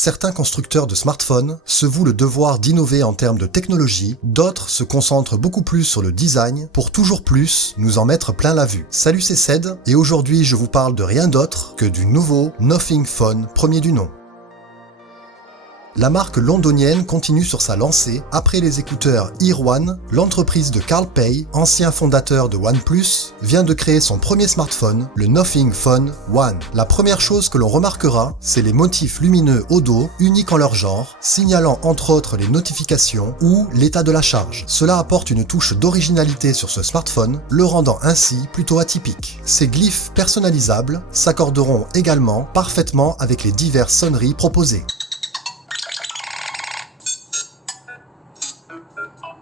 Certains constructeurs de smartphones se vouent le devoir d'innover en termes de technologie, d'autres se concentrent beaucoup plus sur le design pour toujours plus nous en mettre plein la vue. Salut, c'est Ced et aujourd'hui je vous parle de rien d'autre que du nouveau Nothing Phone premier du nom. La marque londonienne continue sur sa lancée. Après les écouteurs Ear One, l'entreprise de Carl Pei, ancien fondateur de OnePlus, vient de créer son premier smartphone, le Nothing Phone One. La première chose que l'on remarquera, c'est les motifs lumineux au dos, uniques en leur genre, signalant entre autres les notifications ou l'état de la charge. Cela apporte une touche d'originalité sur ce smartphone, le rendant ainsi plutôt atypique. Ces glyphes personnalisables s'accorderont également parfaitement avec les diverses sonneries proposées.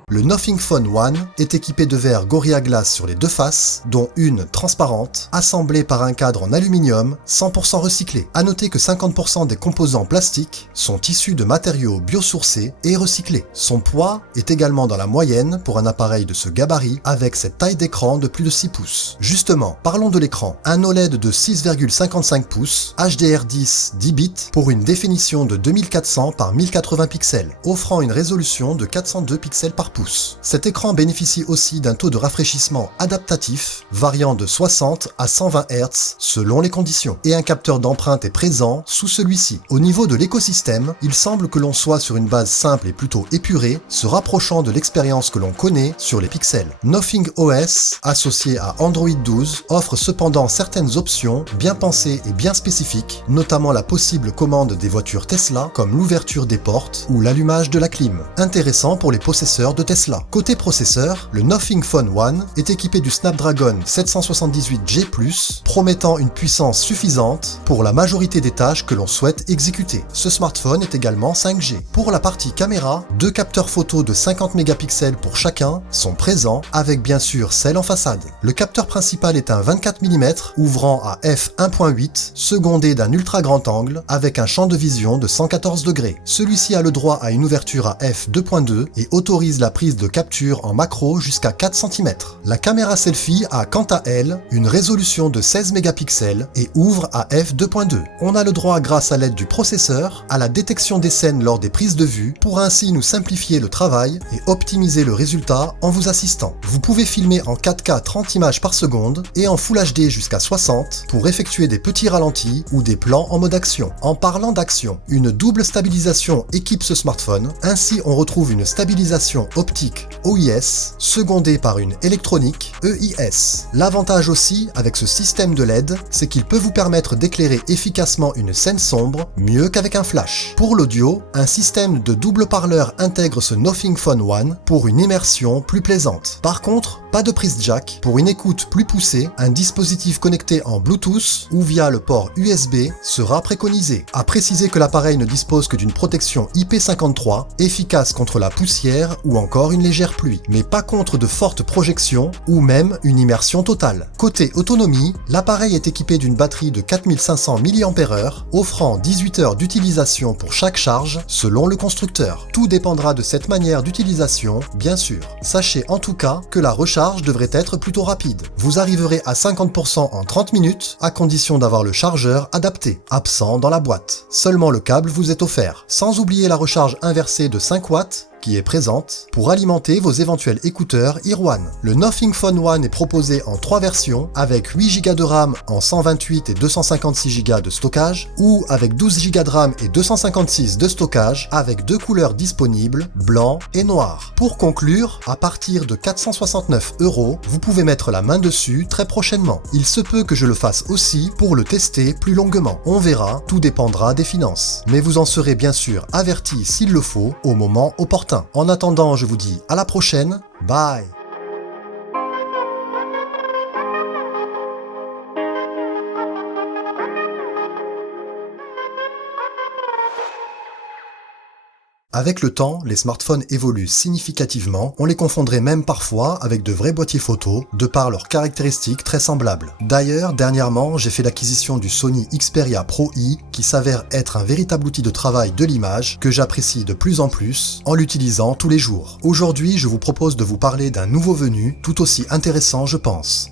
Le Nothing Phone One est équipé de verres Gorilla Glass sur les deux faces, dont une transparente, assemblée par un cadre en aluminium 100% recyclé. A noter que 50% des composants plastiques sont issus de matériaux biosourcés et recyclés. Son poids est également dans la moyenne pour un appareil de ce gabarit avec cette taille d'écran de plus de 6 pouces. Justement, parlons de l'écran. Un OLED de 6,55 pouces, HDR10 10 bits pour une définition de 2400 par 1080 pixels, offrant une résolution de 402 pixels par pouce. Cet écran bénéficie aussi d'un taux de rafraîchissement adaptatif variant de 60 à 120 Hz selon les conditions, et un capteur d'empreinte est présent sous celui-ci. Au niveau de l'écosystème, il semble que l'on soit sur une base simple et plutôt épurée, se rapprochant de l'expérience que l'on connaît sur les pixels. Nothing OS, associé à Android 12, offre cependant certaines options bien pensées et bien spécifiques, notamment la possible commande des voitures Tesla, comme l'ouverture des portes ou l'allumage de la clim. Intéressant pour les possesseurs de Tesla. Côté processeur, le Nothing Phone One est équipé du Snapdragon 778G+, promettant une puissance suffisante pour la majorité des tâches que l'on souhaite exécuter. Ce smartphone est également 5G. Pour la partie caméra, deux capteurs photo de 50 mégapixels pour chacun sont présents, avec bien sûr celle en façade. Le capteur principal est un 24 mm ouvrant à f1.8, secondé d'un ultra grand angle avec un champ de vision de 114 degrés. Celui-ci a le droit à une ouverture à f2.2 et autorise la prise de capture en macro jusqu'à 4 cm. La caméra selfie a quant à elle une résolution de 16 mégapixels et ouvre à f2.2. On a le droit, grâce à l'aide du processeur, à la détection des scènes lors des prises de vue pour ainsi nous simplifier le travail et optimiser le résultat en vous assistant. Vous pouvez filmer en 4K 30 images par seconde et en Full HD jusqu'à 60 pour effectuer des petits ralentis ou des plans en mode action. En parlant d'action, une double stabilisation équipe ce smartphone. Ainsi, on retrouve une stabilisation optique OIS, secondée par une électronique EIS. L'avantage aussi avec ce système de LED, c'est qu'il peut vous permettre d'éclairer efficacement une scène sombre mieux qu'avec un flash. Pour l'audio, un système de double parleur intègre ce Nothing Phone One pour une immersion plus plaisante. Par contre, pas de prise jack. Pour une écoute plus poussée, un dispositif connecté en Bluetooth ou via le port USB sera préconisé. À préciser que l'appareil ne dispose que d'une protection IP53, efficace contre la poussière ou encore une légère pluie, mais pas contre de fortes projections ou même une immersion totale. Côté autonomie, l'appareil est équipé d'une batterie de 4500 mAh, offrant 18 heures d'utilisation pour chaque charge selon le constructeur. Tout dépendra de cette manière d'utilisation, bien sûr. Sachez en tout cas que la recharge devrait être plutôt rapide. Vous arriverez à 50% en 30 minutes, à condition d'avoir le chargeur adapté, absent dans la boîte. Seulement le câble vous est offert. Sans oublier la recharge inversée de 5 watts, qui est présente pour alimenter vos éventuels écouteurs Ear One. Le Nothing Phone One est proposé en 3 versions, avec 8 Go de RAM en 128 et 256 Go de stockage, ou avec 12 Go de RAM et 256 de stockage, avec 2 couleurs disponibles, blanc et noir. Pour conclure, à partir de 469 €, vous pouvez mettre la main dessus très prochainement. Il se peut que je le fasse aussi pour le tester plus longuement. On verra, tout dépendra des finances. Mais vous en serez bien sûr averti s'il le faut au moment opportun. En attendant, je vous dis à la prochaine, bye! Avec le temps, les smartphones évoluent significativement, on les confondrait même parfois avec de vrais boîtiers photo, de par leurs caractéristiques très semblables. D'ailleurs, dernièrement, j'ai fait l'acquisition du Sony Xperia Pro I, qui s'avère être un véritable outil de travail de l'image, que j'apprécie de plus en plus, en l'utilisant tous les jours. Aujourd'hui, je vous propose de vous parler d'un nouveau venu, tout aussi intéressant je pense.